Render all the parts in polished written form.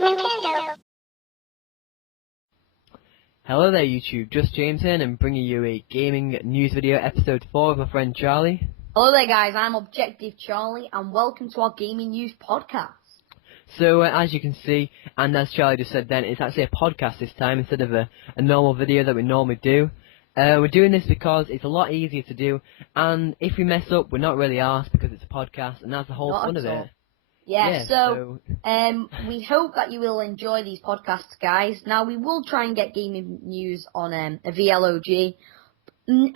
Nintendo. Hello there YouTube, just James here and bringing you a gaming news video episode 4 with my friend Charlie. Hello there guys, I'm Objective Charlie and welcome to our gaming news podcast. So as you can see, and as Charlie just said then, it's actually a podcast this time instead of a normal video that we normally do. We're doing this because it's a lot easier to do, and if we mess up we're not really asked because it's a podcast and that's the whole fun of it. Yeah, so we hope that you will enjoy these podcasts, guys. Now, we will try and get gaming news on a VLOG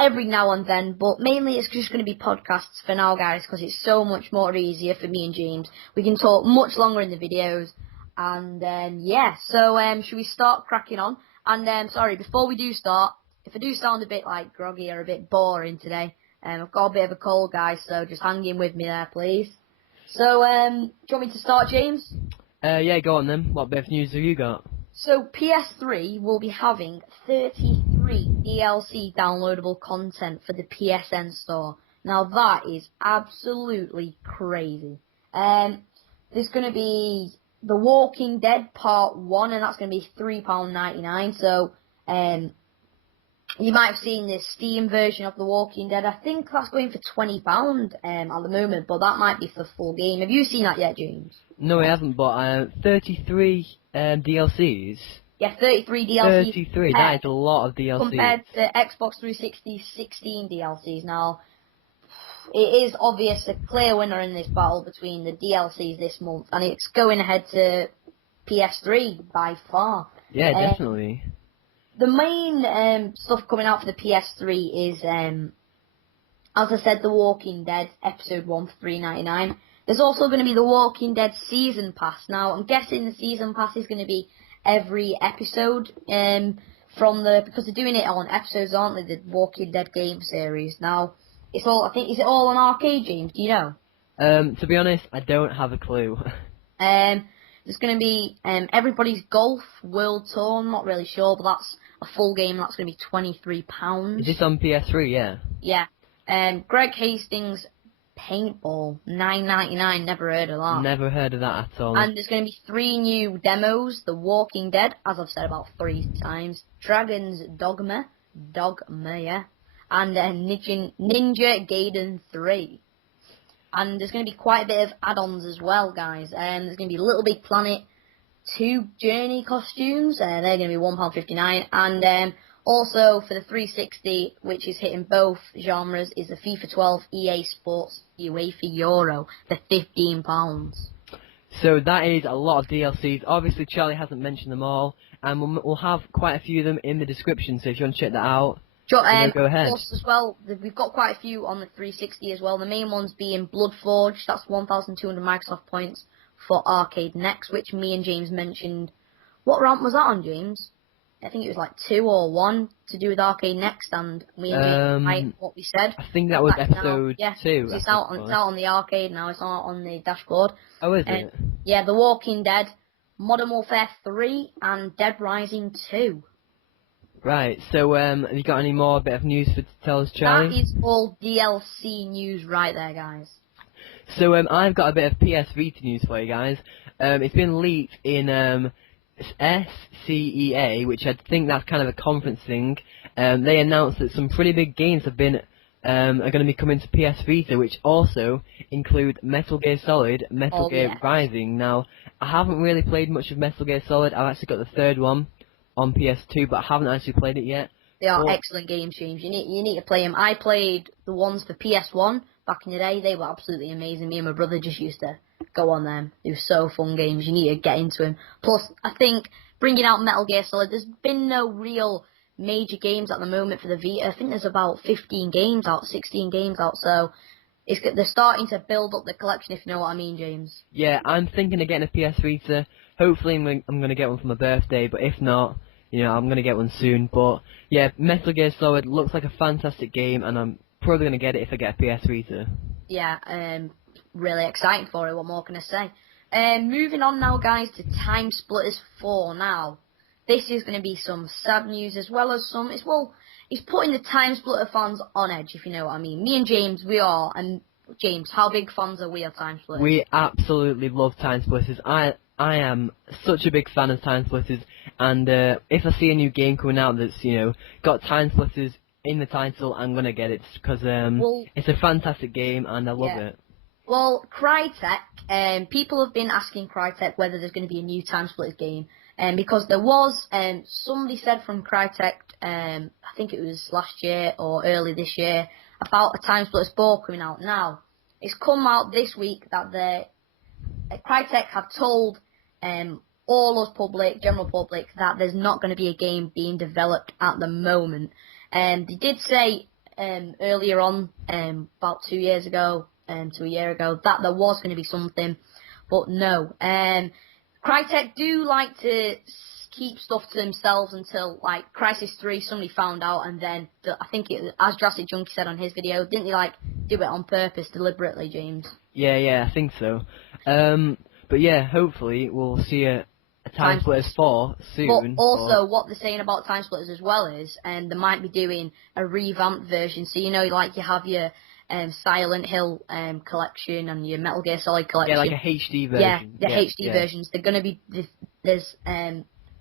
every now and then, but mainly it's just going to be podcasts for now, guys, because it's so much more easier for me and James. We can talk much longer in the videos, and should we start cracking on? And sorry, before we do start, if I do sound a bit like groggy or a bit boring today, I've got a bit of a cold, guys, so just hang in with me there, please. So, do you want me to start, James? Yeah, go on then. What bit of news have you got? So, PS3 will be having 33 DLC downloadable content for the PSN store. Now, that is absolutely crazy. There's going to be The Walking Dead Part 1, and that's going to be £3.99. So, you might have seen the Steam version of The Walking Dead. I think that's going for £20 at the moment, but that might be for the full game. Have you seen that yet, James? No, I haven't, but 33 DLCs? Yeah, 33 DLCs. 33, that is a lot of DLCs. Compared to Xbox 360's 16 DLCs. Now, it is obvious a clear winner in this battle between the DLCs this month, and it's going ahead to PS3 by far. Yeah, definitely. The main stuff coming out for the PS3 is, as I said, The Walking Dead Episode 1 for $3.99. There's also going to be The Walking Dead Season Pass. Now, I'm guessing the Season Pass is going to be every episode because they're doing it on episodes, aren't they? The Walking Dead game series. Now, is it all on arcade, James? Do you know? To be honest, I don't have a clue. There's going to be Everybody's Golf World Tour. I'm not really sure, but that's a full game. That's going to be £23. Is this on PS3? Yeah. Yeah. Greg Hastings Paintball, $9.99. Never heard of that. Never heard of that at all. And there's going to be 3 new demos: The Walking Dead, as I've said about 3 times, Dragon's Dogma, yeah, and Ninja Gaiden 3. And there's going to be quite a bit of add-ons as well, guys. There's going to be Little Big Planet 2 Journey costumes. They're going to be £1.59. And also for the 360, which is hitting both genres, is the FIFA 12 EA Sports UEFA Euro for £15. So that is a lot of DLCs. Obviously, Charlie hasn't mentioned them all, and we'll have quite a few of them in the description. So if you want to check that out. Go ahead. Plus, as well, we've got quite a few on the 360 as well. The main ones being Bloodforge, that's 1,200 Microsoft points for Arcade Next, which me and James mentioned. What rank was that on, James? I think it was like 2 or 1 to do with Arcade Next, and me and James, what we said. I think that was episode 2. It's out on the arcade now. It's not on the dashboard. Oh, is it? Yeah, The Walking Dead, Modern Warfare 3, and Dead Rising 2. Right, so have you got any more bit of news to tell us, Charlie? That is all DLC news right there, guys. So I've got a bit of PS Vita news for you guys. It's been leaked in SCEA, which I think that's kind of a conference thing. They announced that some pretty big games are going to be coming to PS Vita, which also include Metal Gear Solid, Metal Gear Rising. Now, I haven't really played much of Metal Gear Solid. I've actually got the 3rd one on PS2, but I haven't actually played it yet. They are excellent games, James. You need to play them. I played the ones for PS1 back in the day. They were absolutely amazing. Me and my brother just used to go on them. They were so fun games. You need to get into them. Plus, I think bringing out Metal Gear Solid, there's been no real major games at the moment for the Vita. I think there's about 15 games out, 16 games out, so they're starting to build up the collection, if you know what I mean, James. Yeah, I'm thinking of getting a PS Vita. Hopefully I'm going to get one for my birthday, but if not, I'm going to get one soon. But yeah, Metal Gear Solid looks like a fantastic game, and I'm probably going to get it if I get a PS Vita. Yeah, really excited for it. What more can I say? Moving on now, guys, to Time Splitters 4. Now, this is going to be some sad news as well as some. It's putting the Time Splitter fans on edge, if you know what I mean. Me and James, we are, and James, how big fans are we of Time Splitters? We absolutely love Time Splitters. I I am such a big fan of time splitters, and if I see a new game coming out that's got time splitters in the title, I'm gonna get it because it's a fantastic game and I love it. Well, Crytek, people have been asking Crytek whether there's going to be a new time splitters game, because there was, somebody said from Crytek, I think it was last year or early this year, about a time splitters 4 coming out now. It's come out this week that Crytek have told all us general public, that there's not going to be a game being developed at the moment. They did say earlier on, about 2 years ago, to a year ago, that there was going to be something, but no. Crytek do like to keep stuff to themselves until, like, Crisis 3, somebody found out, and then, I think as Jurassic Junkie said on his video, didn't they, like, do it on purpose, deliberately, James? Yeah, I think so. But yeah, hopefully we'll see a Time Splitters 4 soon. But also, what they're saying about Time Splitters as well is, they might be doing a revamped version, so like you have your Silent Hill collection and your Metal Gear Solid collection. Yeah, like a HD version. Yeah, the HD versions. They're going to be, there's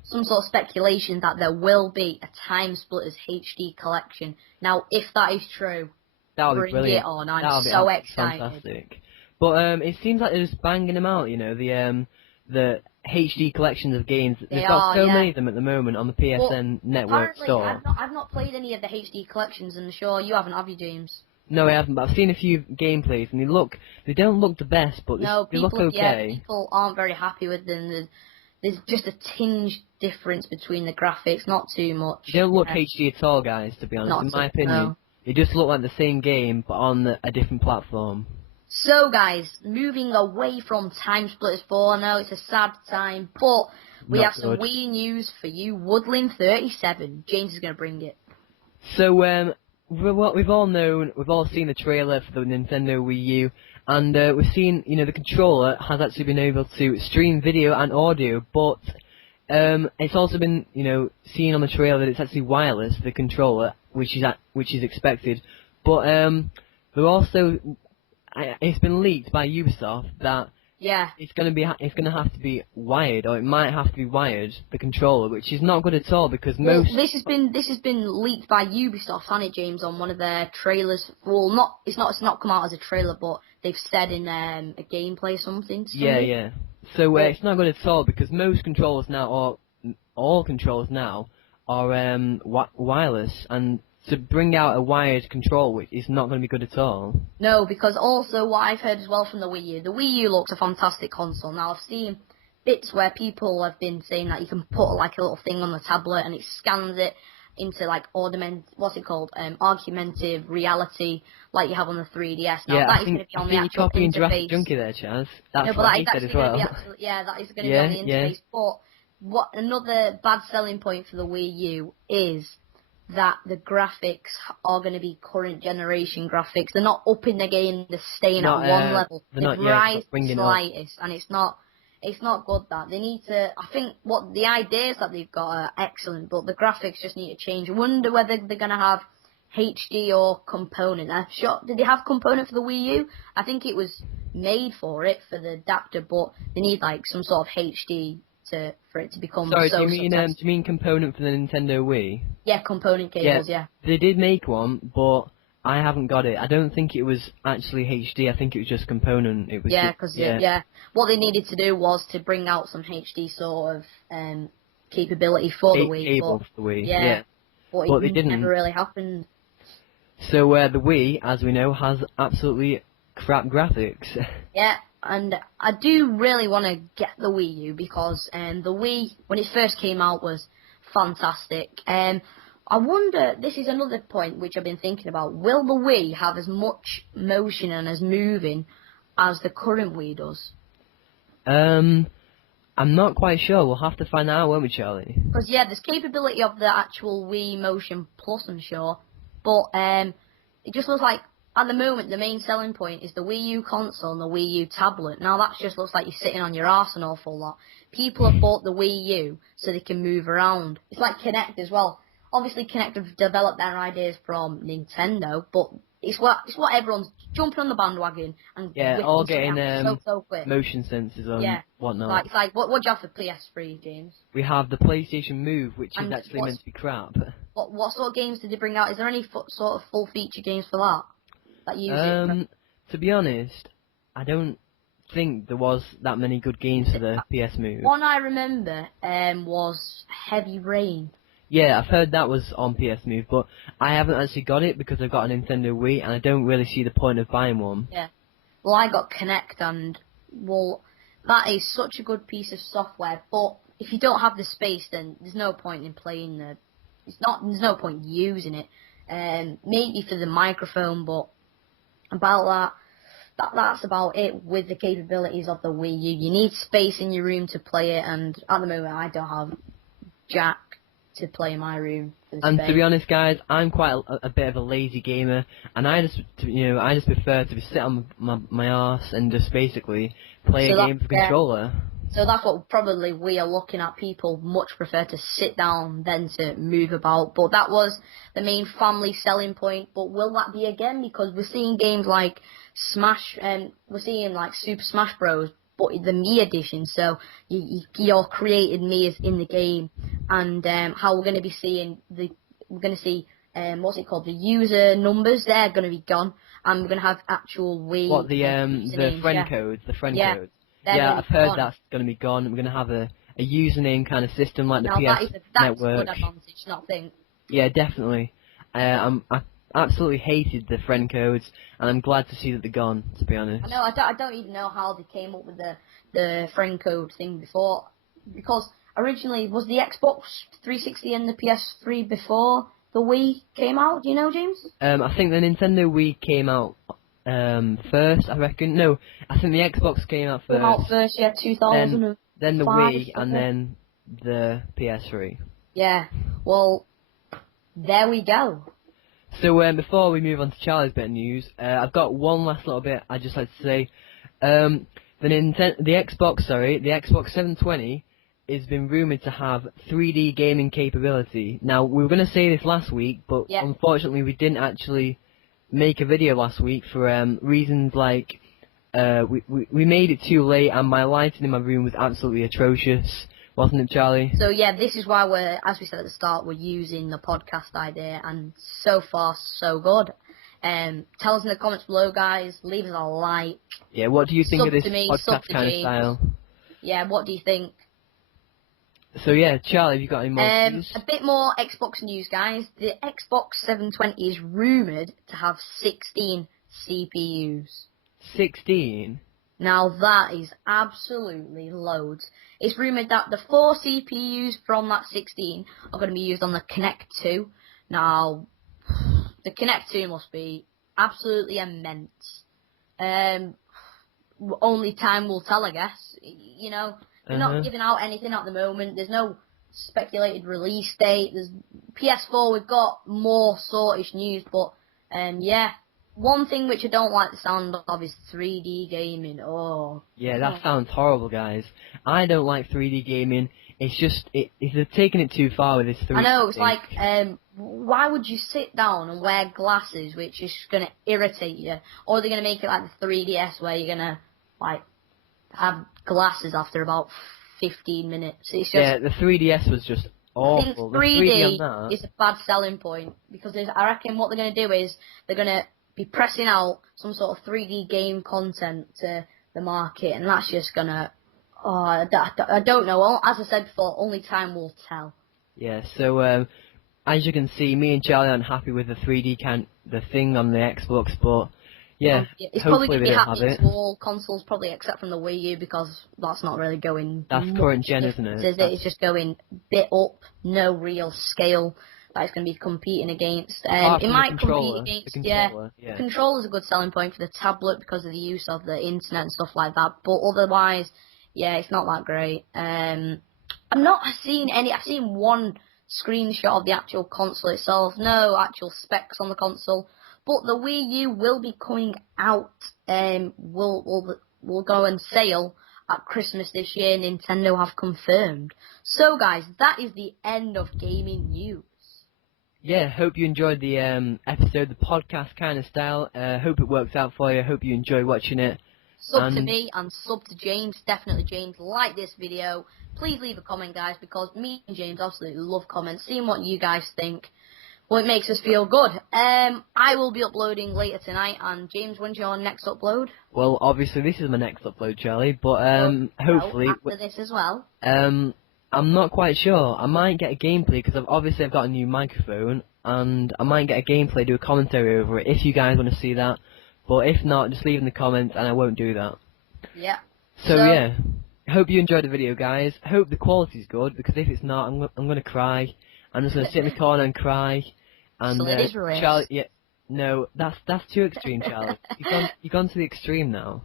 some sort of speculation that there will be a Time Splitters HD collection. Now, if that is true, bring it on. I'm so excited. Fantastic. But it seems like they're just banging them out, the HD collections of games. They've got so many of them at the moment on the PSN network store. I've not played any of the HD collections, and sure you haven't, have you, James? No, I haven't, but I've seen a few gameplays, and they don't look the best, but they look okay. Yeah, people aren't very happy with them. There's just a tinge difference between the graphics, not too much. They don't look HD at all, guys, to be honest, in my opinion. No. They just look like the same game, but on a different platform. So, guys, moving away from Time Splitters 4, I know it's a sad time, but we have some Wii news for you. Woodland 37. James is going to bring it. So, we've all seen the trailer for the Nintendo Wii U, and we've seen, the controller has actually been able to stream video and audio, but it's also been, seen on the trailer that it's actually wireless, the controller, which is expected. But there also, it's been leaked by Ubisoft that it's gonna have to be wired, or it might have to be wired, the controller, which is not good at all because this has been leaked by Ubisoft, hasn't it, James, on one of their trailers. Well, it's not come out as a trailer, but they've said in a gameplay something. Yeah. So it's not good at all because most controllers now, or all controllers now, are wireless, and to bring out a wired control, which is not going to be good at all. No, because also what I've heard as well from the Wii U looks a fantastic console. Now, I've seen bits where people have been saying that you can put like a little thing on the tablet and it scans it into like augmented reality, like you have on the 3DS. Now, that is going to be on the actual copying interface. Jurassic Junkie there, Chaz. That's what he said as well. That is going to be on the interface. But another bad selling point for the Wii U is that the graphics are going to be current generation graphics. They're not upping the game, they're staying at one level. They've rised the slightest, and it's not good that. They need to, I think what the ideas that they've got are excellent, but the graphics just need to change. I wonder whether they're going to have HD or component. I'm sure, did they have component for the Wii U? I think it was made for it, for the adapter, but they need like some sort of HD for it to become do you mean component for the Nintendo Wii? Yeah, component cables, yeah. They did make one, but I haven't got it. I don't think it was actually HD, I think it was just component. It was what they needed to do was to bring out some HD sort of capability for the Wii. For the Wii, but they didn't. Never really happened. So the Wii, as we know, has absolutely crap graphics. Yeah. And I do really want to get the Wii U because the Wii, when it first came out, was fantastic. I wonder, this is another point which I've been thinking about, will the Wii have as much motion and as moving as the current Wii does? I'm not quite sure. We'll have to find out, won't we, Charlie? Because, there's capability of the actual Wii Motion Plus, I'm sure. But it just looks like, at the moment, the main selling point is the Wii U console and the Wii U tablet. Now, that just looks like you're sitting on your arse an awful lot. People have bought the Wii U so they can move around. It's like Kinect as well. Obviously, Kinect have developed their ideas from Nintendo, but it's what everyone's jumping on the bandwagon and all getting getting so quick. motion sensors on whatnot. It's like what do you have for PS3 games? We have the PlayStation Move, which is actually meant to be crap. What sort of games did they bring out? Is there any sort of full feature games for that use it? To be honest, I don't think there was that many good games for the PS Move. One I remember was Heavy Rain. Yeah, I've heard that was on PS Move, but I haven't actually got it because I've got a Nintendo Wii, and I don't really see the point of buying one. Yeah. Well, I got Kinect, and that is such a good piece of software. But if you don't have the space, then there's no point in playing there's no point using it. Maybe for the microphone, but about that's about it with the capabilities of the Wii U. You need space in your room to play it, and at the moment I don't have jack to play in my room. And to be honest, guys, I'm quite a bit of a lazy gamer, and I just prefer to sit on my arse and just basically play a game with a controller. So that's what probably we are looking at. People much prefer to sit down than to move about. But that was the main family selling point. But will that be again? Because we're seeing games like Smash, and we're seeing like Super Smash Bros. But the Mii edition. So you're created Mii's in the game, and how we're going to be seeing what's it called? The user numbers, they're going to be gone, and we're going to have actual Wii. What the friend codes? The friend codes. Yeah, I've heard that's going to be gone. We're going to have a username kind of system like the PS Network. That's a good advantage, not thing. Yeah, definitely. I absolutely hated the friend codes, and I'm glad to see that they're gone, to be honest. I know, I don't even know how they came up with the friend code thing before, because originally, was the Xbox 360 and the PS3 before the Wii came out? Do you know, James? I think the Nintendo Wii came out first, I reckon. No, I think the Xbox came out first. Came out first, yeah, 2005. Then the Wii, and then the PS3. Yeah, well, there we go. So before we move on to Charlie's bit of news, I've got one last little bit I'd just like to say. The Xbox 720 has been rumoured to have 3D gaming capability. Now, we were going to say this last week, but unfortunately we didn't actually make a video last week for reasons like we made it too late and my lighting in my room was absolutely atrocious. Wasn't it, Charlie? So yeah, this is why as we said at the start, we're using the podcast idea, and so far so good. Tell us in the comments below, guys. Leave us a like. Yeah, what do you think of this podcast kind of James. style? Yeah, what do you think? So yeah, Charlie, have you got any more news? A bit more Xbox news, guys. The Xbox 720 is rumoured to have 16 CPUs. 16? Now that is absolutely loads. It's rumoured that the 4 CPUs from that 16 are going to be used on the Kinect 2. Now, the Kinect 2 must be absolutely immense. Only time will tell, I guess. You know, they're not giving out anything at the moment. There's no speculated release date. There's PS4, we've got more sortish news, but yeah. One thing which I don't like the sound of is 3D gaming. Oh. Yeah, that sounds horrible, guys. I don't like 3D gaming. It's just, they're taking it too far with this 3D. I know, it's like, why would you sit down and wear glasses which is going to irritate you? Or are they going to make it like the 3DS where you're going to, like, have glasses after about 15 minutes? It's just, yeah, the 3DS was just awful. I think 3D is a bad selling point, because I reckon what they're going to do is they're going to be pressing out some sort of 3D game content to the market, and that's just gonna, I don't know. As I said before, only time will tell. Yeah, so as you can see, me and Charlie aren't happy with the 3D the thing on the Xbox, but yeah, it's hopefully probably going to they be don't have happening it. to all consoles, probably except from the Wii U, because that's not really going. That's current gen, isn't it? It's just going bit up, no real scale that it's going to be competing against. It might compete against, the controller's a good selling point for the tablet because of the use of the internet and stuff like that, but otherwise, yeah, it's not that great. I've seen one screenshot of the actual console itself, no actual specs on the console, but the Wii U will be coming out, will go on sale at Christmas this year, Nintendo have confirmed. So guys, that is the end of gaming news. yeah, hope you enjoyed the episode, the podcast kind of style. Hope it works out for you. Hope you enjoy watching it. Sub to me and sub to James. Definitely, James, like this video. Please leave a comment, guys, because me and James absolutely love comments, seeing what you guys think. Well, it makes us feel good. I will be uploading later tonight, and James, when's your next upload? Well, obviously this is my next upload, Charlie, but hopefully after this as well. I'm not quite sure. I might get a gameplay because I've got a new microphone, and I might get a gameplay, do a commentary over it if you guys want to see that. But if not, just leave in the comments, and I won't do that. Yeah. So yeah, hope you enjoyed the video, guys. Hope the quality's good, because if it's not, I'm gonna cry. I'm just gonna sit in the corner and cry. And Charlie, yeah, no, that's too extreme, Charlie. You've gone to the extreme now.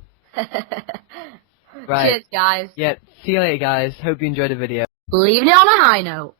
Right. Cheers, guys. Yeah. See you later, guys. Hope you enjoyed the video. Leaving it on a high note.